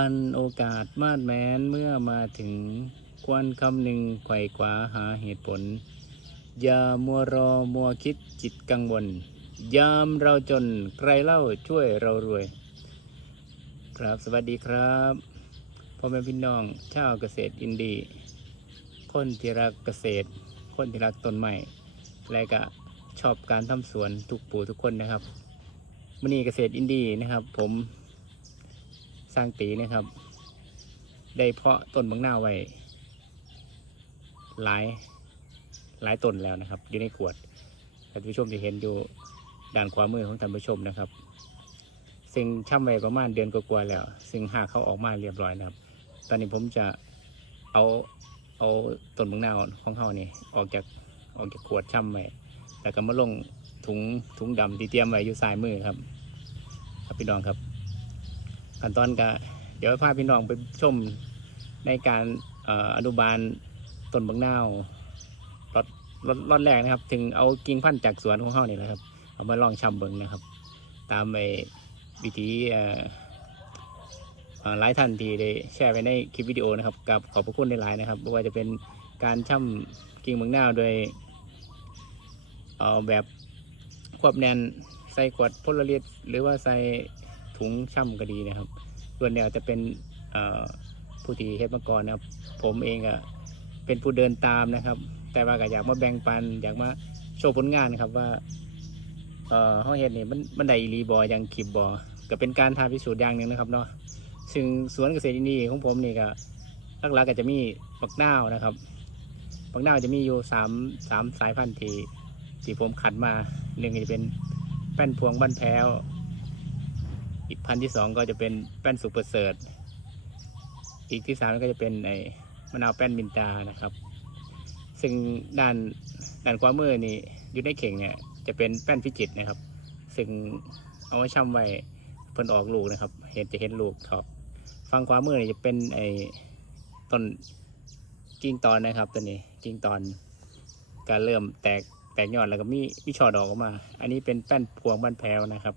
อันโอกาสมาดแม้นเมื่อมาถึงควรคำหนึ่งไขว่ขวาหาเหตุผล อย่ามัวรอมัวคิดจิตกังวล ยามเราจนใครเล่าช่วยเรารวย ครับสวัสดีครับพ่อแม่พี่น้องชาวเกษตรอินดี คนที่รักเกษตร คนที่รักต้นไม้และก็ชอบการทำสวนทุกปู่ทุกคนนะครับมณีเกษตรอินดีนะครับ ผม สร้างตีนะครับ ได้เพาะต้นบางหน้าไว้หลายหลายต้นแล้วนะครับ อยู่ในขวดท่านผู้ชมจะเห็นอยู่ด้านขวามือของท่านผู้ชมนะครับ ซึ่งช่ำไว้ประมาณเดือนกว่าๆแล้ว ซึ่งหากเขาออกมาเรียบร้อยนะครับ ตอนนี้ผมจะเอาเอาต้นบางหน้าของเขานี่ออกจากออกจากขวดช่ำไว้แล้วก็มาลงถุงถุงดำที่เตรียมไว้อยู่ซ้ายมือครับ ครับพี่น้องครับ ขั้นตอนก็เดี๋ยวพาพี่น้องไปชมในการอนุบาลต้นบางนาวรถรถรถแรกนะครับ ถึงเอากิ่งพันธุ์จากสวนของเขานี่แหละครับ เอามาลองชำเบิงนะครับ ตามไปวิธีหลายท่านที่ได้แชร์ไว้ในคลิปวิดีโอนะครับกับขอบพระคุณในหลายๆนะครับไม่ว่าจะเป็นการช่ำกิ่งบางนาวโดยเอาแบบควบแน่นใส่กวดพลเลียดหรือว่าใส่ถุงช่ำก็ดีนะครับ ส่วนแนวจะเป็นผู้ที่เฮ็ดมาก่อนนะครับ ผมเองอะเป็นผู้เดินตามนะครับ แต่ว่าก็อยากมาแบ่งปันอยากมาโชว์ผลงานนะครับว่าเอ่อห้องเฮ็ดนี่มันมันได้อีบอยังขีบบอก็เป็นการทาพิสูจน์อย่างหนึ่งนะครับเนาะซึ่งสวนเกษตรอินทรีย์ของผมนี่ก็ลักๆก็จะมีปักนาวนะครับปักนาวจะมีอยู่สามสามสายพันธุ์ที่ที่ผมคัดมาหนึ่งจะเป็นแป้นพวงบ้านแพ้ว อีกพันที่สองก็จะเป็นแป้นสุกประเสริฐ อีกที่สามก็จะเป็นไอ้มะนาวแป้นมินตานะครับ ซึ่งด้านด้านขวามือนี่อยู่ในเข่งเนี่ยจะเป็นแป้นพิจิตนะครับ ซึ่งเอาไว้ช่ำไว้เพิ่นออกลูกนะครับ เห็นจะเห็นลูกครับฟังขวามือนี่จะเป็นไอ้ต้นกิ่งตอนนะครับตัวนี้กิ่งตอนก็เริ่มแตกแตกยอดแล้วก็มีมีช่อดอกออกมา อันนี้เป็นแป้นพวงบ้านแพรวนะครับ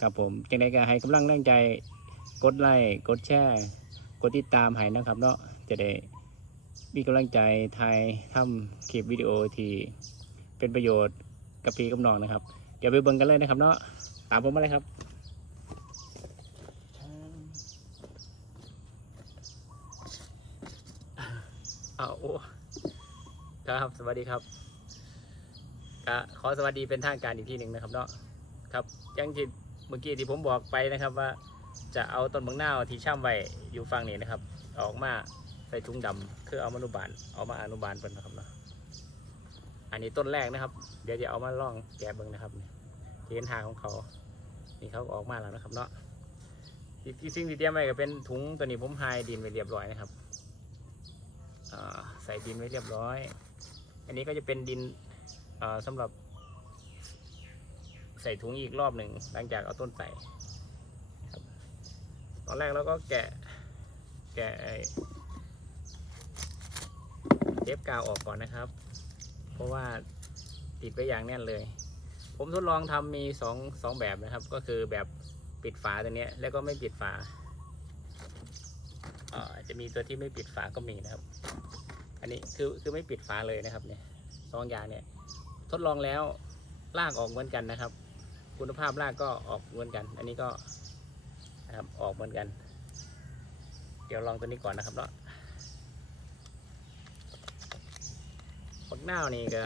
ครับผมจังใดก็ให้กำลังแรงใจกดไลค์กดแชร์กดติดตามให้นะครับเนาะจะได้มีกำลังใจถ่ายทำคลิปวิดีโอที่เป็นประโยชน์กับพี่กับน้องนะครับ เดี๋ยวไปเบิ่งกันเลยนะครับเนาะตามผมมาเลยครับเอาโอ้ครับสวัสดีครับก็ขอสวัสดีเป็นทางการอีกทีหนึ่งนะครับเนาะครับยังที่ เมื่อกี้ที่ผมบอกไปนะครับว่า จะเอาต้นบางนาวที่ช่ำไว้อยู่ฝั่งนี้นะครับ ออกมาใส่ถุงดำคือเอามาอนุบาลเอามาอนุบาลเป็นนะครับเนาะอันนี้ต้นแรกนะครับ เดี๋ยวจะเอามาลองแกะเบิ้งนะครับเห็นทางของเขา นี่เขาออกมาแล้วนะครับเนาะที่ที่สิ่งที่เตรียมไว้ก็เป็นถุงตัวนี้ผมหายดินไว้เรียบร้อยนะครับใส่ดินไว้เรียบร้อย อันนี้ก็จะเป็นดินอ่าสำหรับ ส่ถุงอีกรอบหนึ่งหลังจากเอาต้นใส่ครับตอนแรกเราก็แกะแกะไอ้เทปกาวออกก่อนนะครับ เพราะว่าติดไปอย่างแน่นเลย ผมทดลองทำมีสองสองแบบนะครับ ก็คือแบบปิดฝาตัวนี้แล้วก็ไม่ปิดฝาอาจะมีตัวที่ไม่ปิดฝาก็มีนะครับ อันนี้คือคือไม่ปิดฝาเลยนะครับเนี่ยสองยางเนี่ย ทดลองแล้วลากออกเหมือนกันนะครับ คุณภาพลากก็ออกเหมือนกัน อันนี้ก็นะครับออกเหมือนกัน เดี๋ยวลองตัวนี้ก่อนนะครับเนาะบักนานี่ก็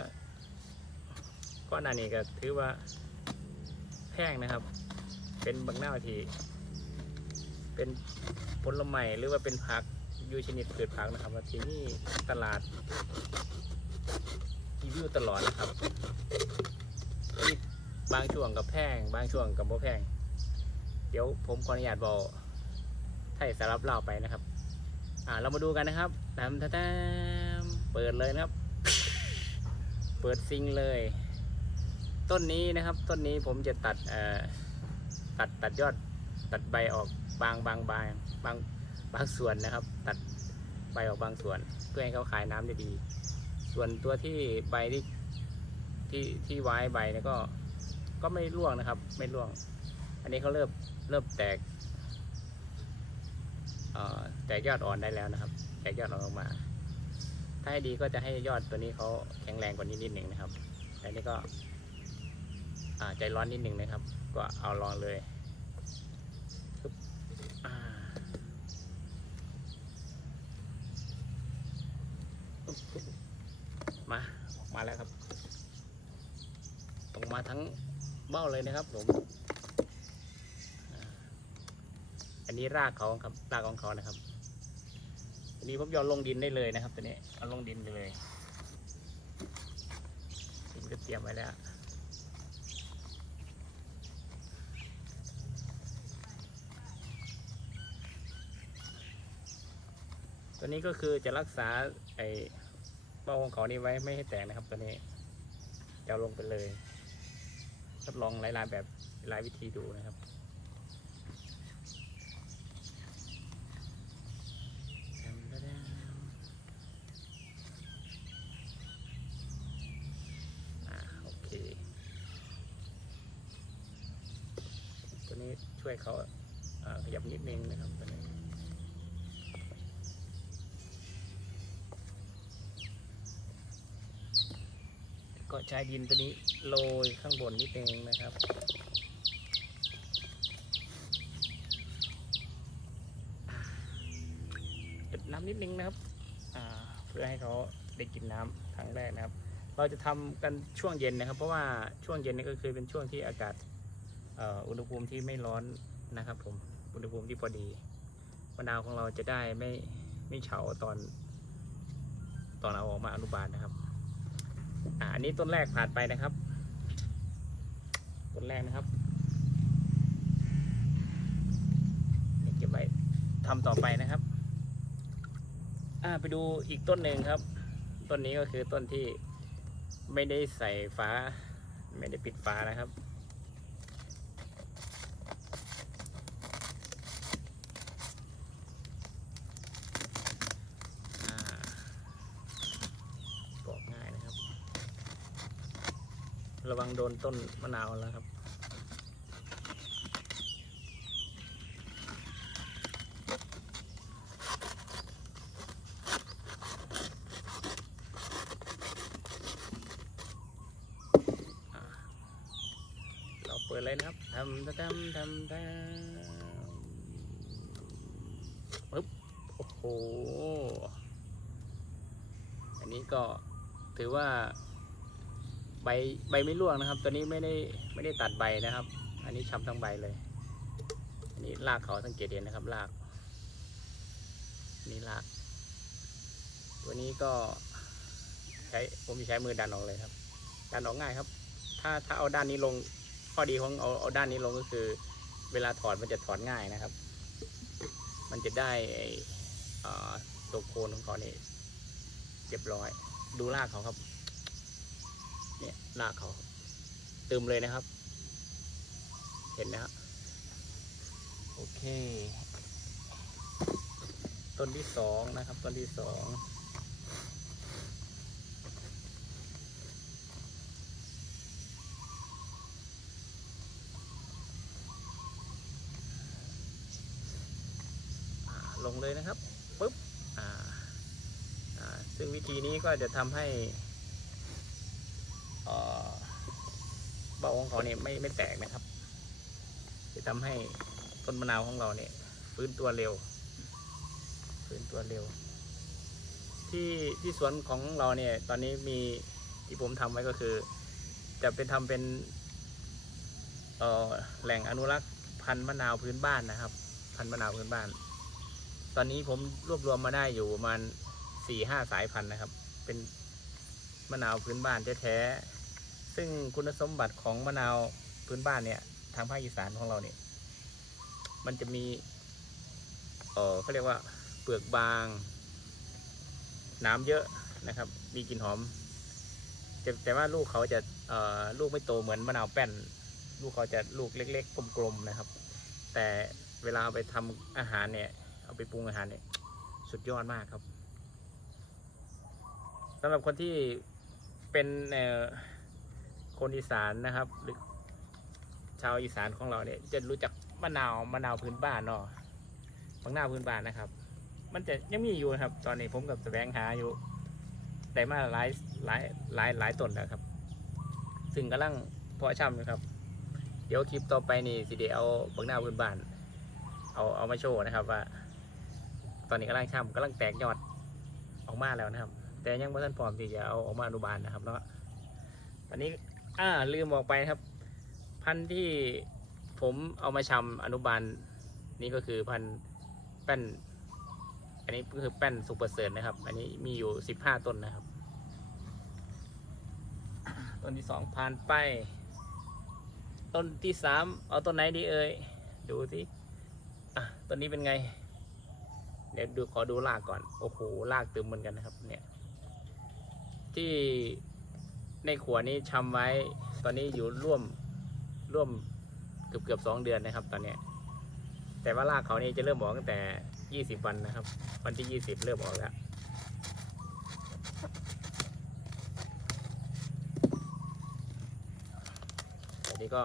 ก้อนหน้านี่ก็ถือว่าแพงนะครับ เป็นบักนาที่เป็นผลไม้หรือว่าเป็นผักยูชนิดเกิดผักนะครับที่นี่ตลาดรีวิวตลอดนะครับ บางช่วงกับแพง บางช่วงกับบ่แพง เดี๋ยวผมขออนุญาตบอกไทยสารับเล่าไปนะครับ อ่าเรามาดูกันนะครับตามตาเปิดเลยนะครับ เปิดซิงเลย ต้นนี้นะครับ ต้นนี้ผมจะตัดเอ่อตัดตัดยอดตัดใบออกบางบางบางบางบางส่วนนะครับ ตัดใบออกบางส่วน เพื่อให้เขาขายน้ำได้ดี ส่วนตัวที่ใบที่ที่ที่ไว้ใบเนี่ยก็ ก็ไม่ร่วงนะครับ ไม่ร่วง อันนี้เขาเริ่มเริ่มแตกแตกยอดอ่อนได้แล้วนะครับ แตกยอดอ่อนออกมา ถ้าให้ดีก็จะให้ยอดตัวนี้เขาแข็งแรงกว่านี้นิดหนึ่งนะครับแต่นี้ก็ใจร้อนนิดหนึ่งนะครับ ก็เอาลองเลยปึ๊บอ่าปึ๊บปึ๊บมาออกมาแล้วครับออกมาทั้ง เบ้าเลยนะครับผมอันนี้รากเขาครับรากของเขานะครับอันนี้ผมโยนลงดินได้เลยนะครับ ตัวนี้เอาลงดินเลยดินก็เตรียมไว้แล้วตัวนี้ก็คือจะรักษาไอ้เบ้าของเขานี่ไว้ไม่ให้แตกนะครับ ตัวนี้จะเอาลงไปเลย ทดลองหลายๆแบบหลายวิธีดูนะครับโอเคตัวนี้ช่วยเขา ใช้ดินตัวนี้โรยข้างบนนิดนึงนะครับเก็บน้ำนิดนึงนะครับเพื่อให้เขาได้กินน้ำครั้งแรกนะครับ เราจะทำกันช่วงเย็นนะครับ เพราะว่าช่วงเย็นนี่ก็คือเป็นช่วงที่อากาศอุณหภูมิที่ไม่ร้อนนะครับผมอุณหภูมิที่พอดีมะนาวของเราจะได้ไม่ไม่เฉาตอน ตอนเอาออกมาอนุบาลนะครับ อ่าอันนี้ต้นแรกผ่านไปนะครับ ต้นแรกนะครับเดี๋ยวเก็บไว้ทำต่อไปนะครับ อ่าไปดูอีกต้นหนึ่งครับ ต้นนี้ก็คือต้นที่ไม่ได้ใส่ฟ้า ไม่ได้ปิดฟ้านะครับ อ่าปอกง่ายนะครับ ระวังโดนต้นมะนาวแล้วครับ เราเปิดเลยนะครับทำทำทำทำทำปึ๊บ โอ้โห อันนี้ก็ถือว่า ใบใบไม่ร่วงนะครับ ตัวนี้ไม่ได้ไม่ได้ตัดใบนะครับ อันนี้ช้ำทั้งใบเลย อันนี้รากเขาสังเกตเห็นนะครับรากนี่ราก ตัวนี้ก็ใช้ผมใช้มือดันออกเลยครับ ดันออกง่ายครับ ถ้าถ้าเอาด้านนี้ลงข้อดีของเอาเอาด้านนี้ลงก็คือ เวลาถอดมันจะถอดง่ายนะครับ มันจะได้ไอ้ตัวโคนของเขานี่เรียบร้อย ดูรากเขาครับ เนี่ยรากเขาตึมเลยนะครับ เห็นนะฮะโอเค ต้นที่สองนะครับ ต้นที่สองลงเลยนะครับปุ๊บอ่าอ่าซึ่งวิธีนี้ก็จะทำให้เอ่อเบา ของเขาเนี่ยไม่ไม่แตกนะครับ จะทำให้ต้นมะนาวของเราเนี่ยฟื้นตัวเร็ว ฟื้นตัวเร็ว ที่ที่สวนของเราเนี่ย ตอนนี้มีที่ผมทำไว้ก็คือ จะเป็นทำเป็นเอ่อแหล่งอนุรักษ์พันธุ์มะนาวพื้นบ้านนะครับ พันธุ์มะนาวพื้นบ้าน ตอนนี้ผมรวบรวมมาได้อยู่ประมาณสี่ห้าสายพันธุ์นะครับ เป็นมะนาวพื้นบ้านแท้ๆ ซึ่งคุณสมบัติของมะนาวพื้นบ้านเนี่ย ทางภาคอีสานของเราเนี่ย มันจะมี เออเขาเรียกว่าเปลือกบาง น้ำเยอะนะครับ มีกลิ่นหอมแต่แต่ว่าลูกเขาจะเอ่อลูกไม่โตเหมือนมะนาวแป้น ลูกเขาจะลูกเล็ก ๆ กลมๆนะครับ แต่เวลาเอาไปทำอาหารเนี่ย เอาไปปรุงอาหารเนี่ย สุดยอดมากครับสำหรับคนที่เป็นเอ่อ คนอีสานนะครับ หรือชาวอีสานของเราเนี่ย จะรู้จักมะนาวมะนาวพื้นบ้านเนาะบางหน้าพื้นบ้านนะครับ มันจะยังมีอยู่นะครับ ตอนนี้ผมกับแสวงหาอยู่ได้มาหลายหลายหลายหลายต้นแล้วครับ ซึ่งกำลังเพาะช่ำอยู่ครับ เดี๋ยวคลิปต่อไปนี่สิเดี๋ยวเอาบางหน้าพื้นบ้าน เอาเอามาโชว์นะครับว่า ตอนนี้กำลังช่ำกำลังแตกยอดออกมาแล้วนะครับ แต่ยังไม่ทันพร้อมที่จะเอาออกมาอนุบาลนะครับเนาะตอนนี้ อ่าลืมบอกไปครับ พันธุ์ที่ผมเอามาชำอนุบาลนี่ก็คือพันธุ์แป้น อันนี้ก็คือแป้นสุกเปอร์เซิร์นนะครับ อันนี้มีอยู่สิบห้าต้นนะครับ ต้นที่สองผ่านไป ต้นที่สามเอาต้นไหนดีเอ่ยดูสิอะต้นนี้เป็นไง เดี๋ยวดูขอดูรากก่อน โอ้โหรากตึมเหมือนกันนะครับ เนี่ย ที่ ในขวดนี้ชำไว้ ตอนนี้อยู่ร่วมร่วมเกือบเกือบสองเดือนนะครับ ตอนเนี้ยแต่ว่ารากเขานี่จะเริ่มออกตั้งแต่ยี่สิบวันนะครับ วันที่ยี่สิบเริ่มออกแล้วอันนี้ก็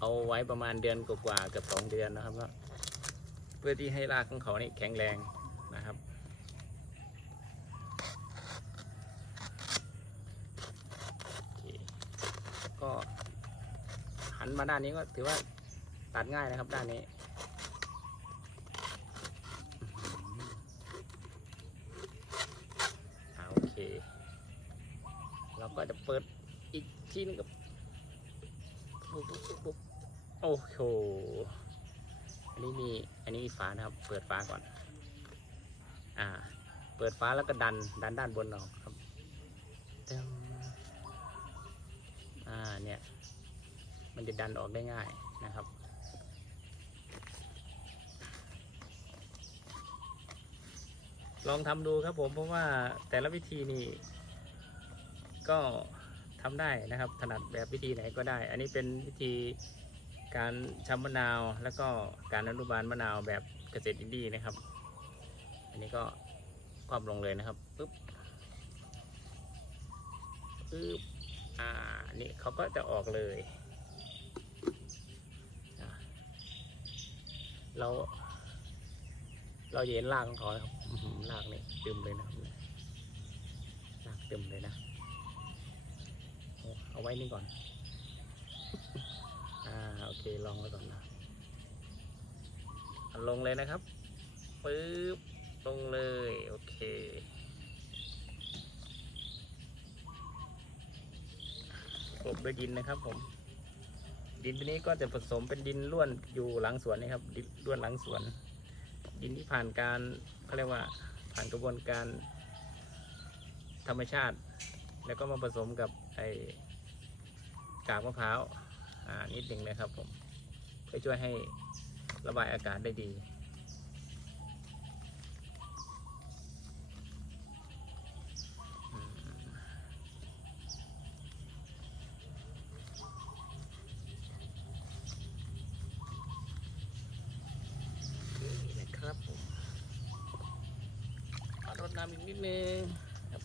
เอาไว้ประมาณเดือนกว่าเกือบสองเดือนนะครับเพื่อที่ให้รากของเขานี่แข็งแรงนะครับโอเคก็หั นมาด้านนี้ก็ถือว่าตัดง่ายนะครับด้านนี้ โอเค เราก็จะเปิดอีกทีนึงกับปุ๊บปุ๊บปุ๊บโอ้โห อันนี้มีอันนี้มีฝานะครับ เปิดฝาก่อน อ่า เปิดฝาแล้วก็ดันดันด้านบนออกครับอ่าเนี่ย มันจะดันออกได้ง่ายนะครับ ลองทำดูครับผมเพราะว่าแต่ละวิธีนี่ก็ทำได้นะครับ ถนัดแบบวิธีไหนก็ได้ อันนี้เป็นวิธีการชำมะนาวแล้วก็การอนุบาลมะนาวแบบเกษตรอินดี้นะครับ อันนี้ก็ครอบลงเลยนะครับปึ๊บปึ๊บอ่านี่เขาก็จะออกเลยอะ เราเราเห็นรากของเขาครับอื้อหือรากนี่ตึมเลยนะครับรากตึมเลยนะเอาไว้นี่ก่อน อ่าโอเคลองไว้ก่อนนะลงเลยนะครับปึ๊บลงเลยโอเคกลบด้วยดินนะครับผม ดินตัวนี้ก็จะผสมเป็นดินล้วนอยู่หลังสวนนะครับดินล้วนหลังสวน ดินที่ผ่านการเขาเรียกว่าผ่านกระบวนการธรรมชาติ แล้วก็มาผสมกับไอ้กากมะพร้าวอ่านิดหนึ่งนะครับผมเพื่อช่วยให้ระบายอากาศได้ดี อืมนี่นะครับผมเอาร ดน้ำอีกนิดนึงครับ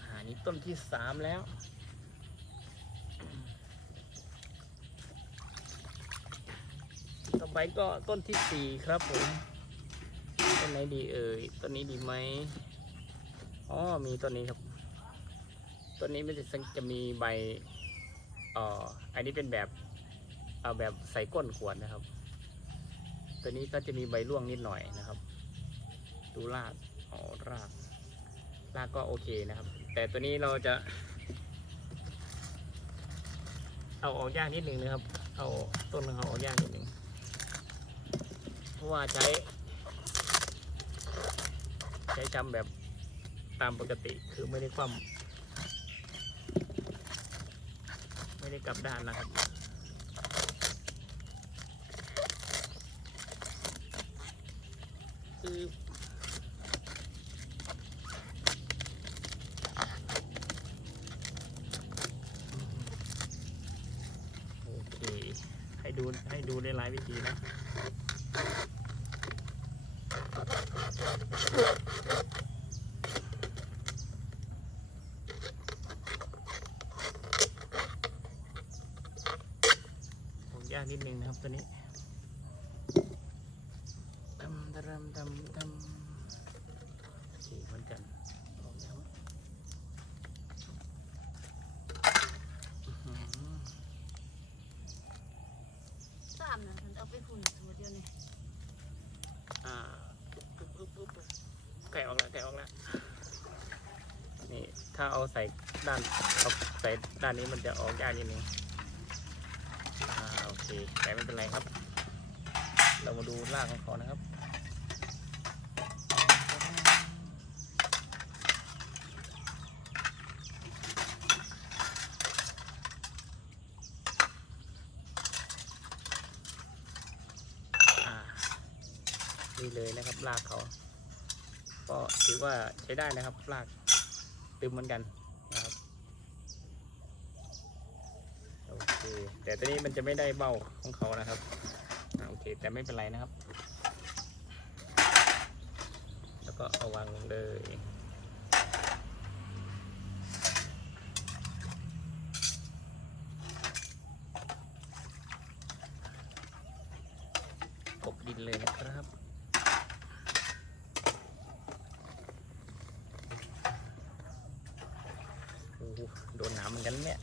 อ่านี่ต้นที่สามแล้วต่อไปก็ต้นที่สี่ครับผม ต้นไหนดีเอ่ยต้นนี้ดีไหมอ๋อมีต้นนี้ครับต้นนี้มันจะจะมีใบอ่ออันนี้เป็นแบบเอาแบบใส่ก้นขวดนะครับ ตัวนี้ก็จะมีใบร่วงนิดหน่อยนะครับ ดูรากอ๋อราก รากก็โอเคนะครับ แต่ตัวนี้เราจะ เอาออกยากนิดหนึ่งนะครับ เอาต้นของเขาออกยากนิดหนึ่งเพราะว่าใช้ ใช้จำแบบตามปกติคือไม่ได้คว่ำไม่ได้กลับด้านนะครับ คือโอเค ให้ดูให้ดูได้หลายวิธีนะยากนิดนึงนะครับตัวนี้ดำดำดำดำสีเหมือนกันออกแล้วอื้อหือ สามนะฉันเอาไปหุ่นตัวเดียวเนี่ย อ่าปึ๊บปึ๊บปึ๊บปึ๊บปึ๊บแกะออกแล้วแกะออกแล้วนี่ ถ้าเอาใส่ด้านเอาใส่ด้านนี้มันจะออกยากนิดนึงอ่าโอเคแต่ไม่เป็นไรครับ เรามาดูรากของเขานะครับอ่านี่เลยนะครับรากเขา ก็ถือว่าใช้ได้นะครับราก ตึมเหมือนกันนะครับโอเคแต่ตัวนี้มันจะไม่ได้เบ้าของเขานะครับโอเค แต่ไม่เป็นไรนะครับ แล้วก็เอาวางลงเลยกบดินเลยนะครับ โอ้โหโดนน้ำเหมือน กันเนี่ย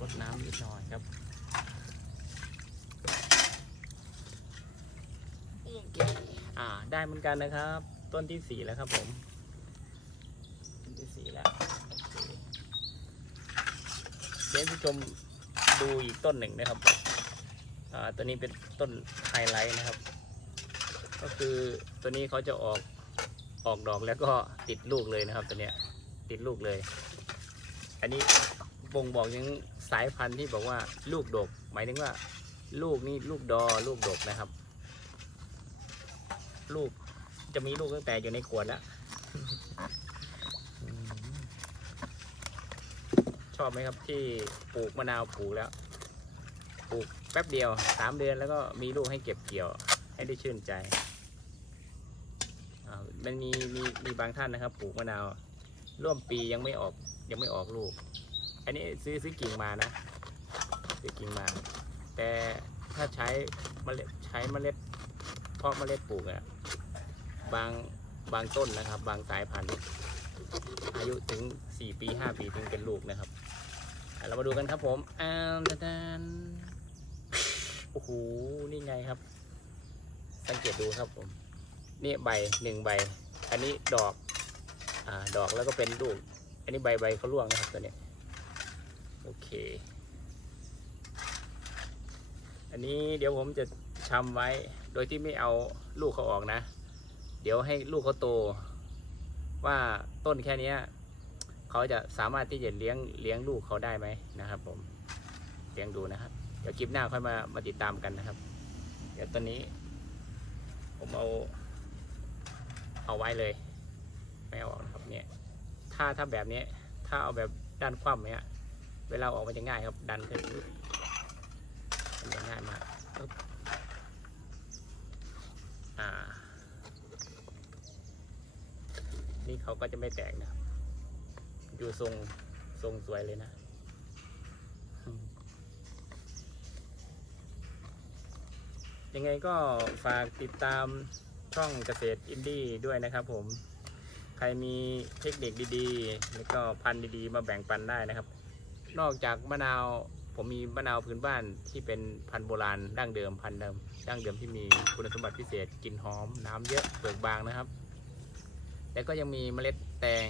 รดน้ำนิดหน่อยครับอ่าได้เหมือนกันนะครับ ต้นที่สี่แล้วครับผมต้นที่สี่แล้ว เดี๋ยวผู้ชมดูอีกต้นหนึ่งนะครับอ่าตัวนี้เป็นต้นไฮไลท์นะครับ ก็คือตัวนี้เขาจะออกออกดอกแล้วก็ติดลูกเลยนะครับตัวเนี้ยติดลูกเลย อันนี้บ่งบอกยังสายพันธุ์ที่บอกว่าลูกดก หมายถึงว่า ลูกนี่ลูกดอลูกดกนะครับ ลูกจะมีลูกตั้งแต่อยู่ในขวดแล้ว อืมช อบไหมครับที่ปลูกมะนาวปลูกแล้ว ปลูกแป๊บเดียวสามเดือนแล้วก็มีลูกให้เก็บเกี่ยวให้ได้ชื่นใจมันมีมีมีบางท่านนะครับปลูกมะนาวร่วมปียังไม่ออกยังไม่ออกลูก อันนี้ซื้อซื้อกิ่งมานะซื้อกิ่งมา แต่ถ้าใช้เมล็ดใช้เมล็ด เพาะเมล็ดปลูกอะบางบางต้นนะครับ บางสายพันธุ์อายุถึง 4 ปี 5 ปีถึงเป็นลูกนะครับ เรามาดูกันครับผมอ้าวดานโอ้โห นี่ไงครับ สังเกตดูครับผม นี่ใบหนึ่งใบ อันนี้ดอก อ่า ดอกแล้วก็เป็นลูก อันนี้ใบใบเขาร่วงนะครับตัวนี้โอเค อันนี้เดี๋ยวผมจะชำไว้ โดยที่ไม่เอาลูกเขาออกนะ เดี๋ยวให้ลูกเขาโต ว่าต้นแค่นี้ เขาจะสามารถที่จะเลี้ยงเลี้ยงลูกเขาได้ไหมนะครับ ผมเลี้ยงดูนะครับ เดี๋ยวคลิปหน้าค่อยมามาติดตามกันนะครับ เดี๋ยวตอนนี้ ผมเอา เอาไว้เลย ไม่เอาออกครับเนี่ยถ้าถ้าแบบนี้ ถ้าเอาแบบด้านคว่ำเนี่ยเวลาออกมันจะง่ายครับ ดันขึ้นมันจะง่ายมากอ่า นี่เขาก็จะไม่แตกนะครับ อยู่ทรงทรงสวยเลยนะ ยังไงก็ฝากติดตามช่องเกษตรอินดี้ด้วยนะครับผม ใครมีเทคนิคดีๆ แล้วก็พันธุ์ดีๆ มาแบ่งปันได้นะครับ นอกจากมะนาวผมมีมะนาวพื้นบ้านที่เป็นพันธุ์โบราณดั้งเดิมพันธุ์เดิมดั้งเดิมที่มีคุณสมบัติพิเศษกลิ่นหอม น้ำเยอะเปลือกบางนะครับ แล้วก็ยังมีเมล็ดแตง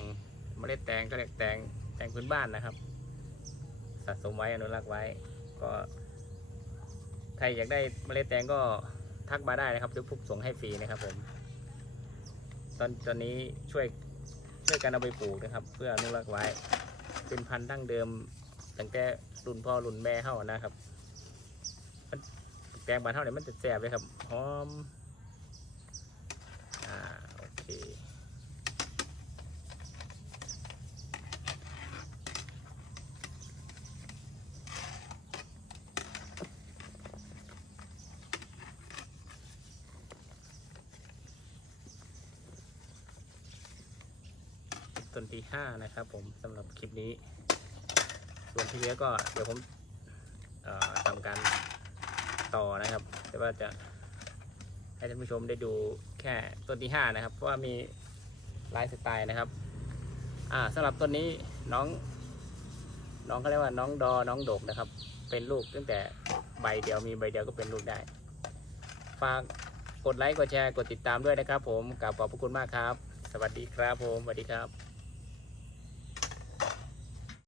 เมล็ดแตงก็เรียกแตงแตงพื้นบ้านนะครับ สะสมไว้อนุรักษ์ไว้ ก็ใครอยากได้เมล็ดแตงก็ทักมาได้นะครับเดี๋ยวผมส่งให้ฟรีนะครับผม ตอนตอนนี้ช่วยช่วยกันเอาไปปลูกนะครับ เพื่ออนุรักษ์ไว้ เป็นพันธุ์ดั้งเดิมตั้งแต่รุ่นพ่อรุ่นแม่เข้านะครับแตงบานเท่าเนี่ยมันจะแสบเลยครับหอมอ่าโอเค ต้นที่ห้านะครับ ผมสำหรับคลิปนี้ ส่วนที่เหลือก็เดี๋ยวผมทำการต่อนะครับ แต่ว่าจะให้ท่านผู้ชมได้ดูแค่ต้นที่ห้านะครับ เพราะว่ามีหลายสไตล์นะครับ อ่าสำหรับต้นนี้น้อง น้องเขาเรียกว่าน้องดอน้องดกนะครับ เป็นลูกตั้งแต่ใบเดียวมีใบเดียวก็เป็นลูกได้ ฝากกดไลค์กดแชร์กดติดตามด้วยนะครับ ผมกราบขอบพระคุณมากครับ สวัสดีครับผมสวัสดีครับ